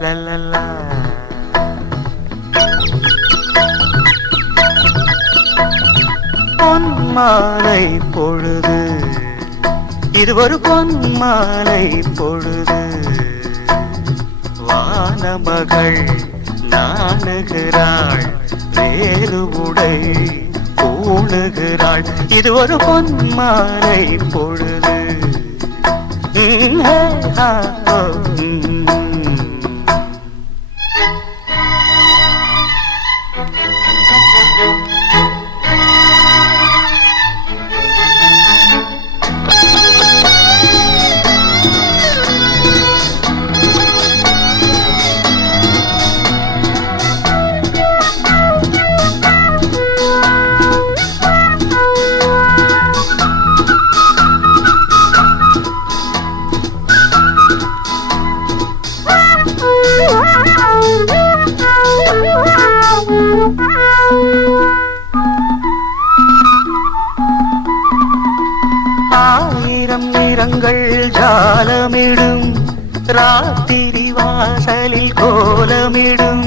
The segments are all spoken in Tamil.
லலலா. பொன்மாலை பொழுது. இது ஒரு பொன்மாலை பொழுது. வானமகள் நாணுகிறாள் வேறு பூணுகிறாள் இது ஒரு பொன்மாலை பொழுது. ம், ஹே, ஹா, ஆயிரம் நிறங்கள் ஜாலமிடும். ராத்திரி வாசலில் கோலமிடும்.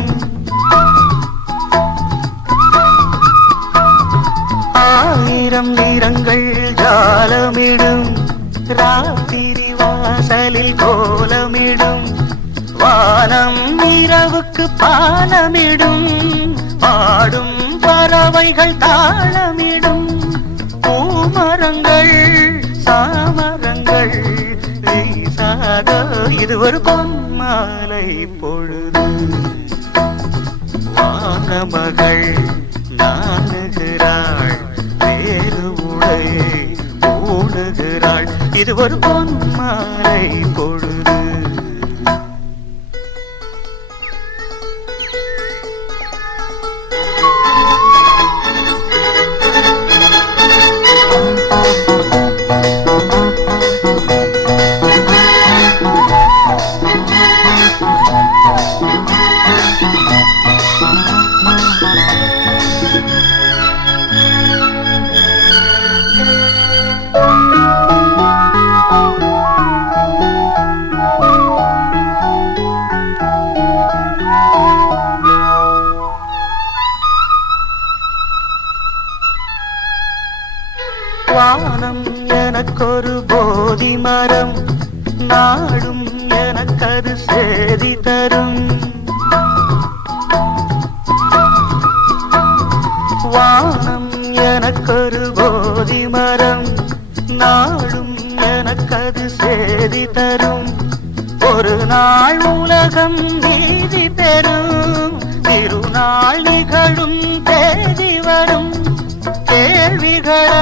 ஆயிரம் நிறங்கள் ஜாலமிடும். ராத்திரி வாசலில் கோலமிடும். வானம் இரவுக்கு பாலமிடும். பாடும் பறவைகள் தாளமிடும். பூமரங்கள் பேசாதோ இது ஒரு பொன்மாலை பொழுது. வானமகள் நாணுகிறாள் வேறு உடை ஓடுகிறாள் இது ஒரு பொன்மாலை வானம் எனக்கொரு போதி மரம் நாடும் எனக்கது சேதி தரும். வானம் எனக்கொரு போதி மரம் நாடும் எனக்கது சேதி தரும். ஒரு நாள் உலகம் நீதி பெறும் திருநாள் நிகழும் தேதி வரும். கேள்விகள்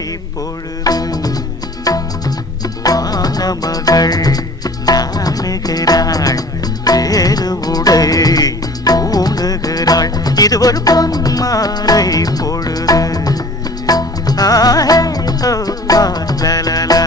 மாலை பொழுது வானமகள் நாடுகிறாள் வேறு உடை ஊடுகிறாள் இது ஒரு பொன்மாலை பொழுது ஆஹே லலல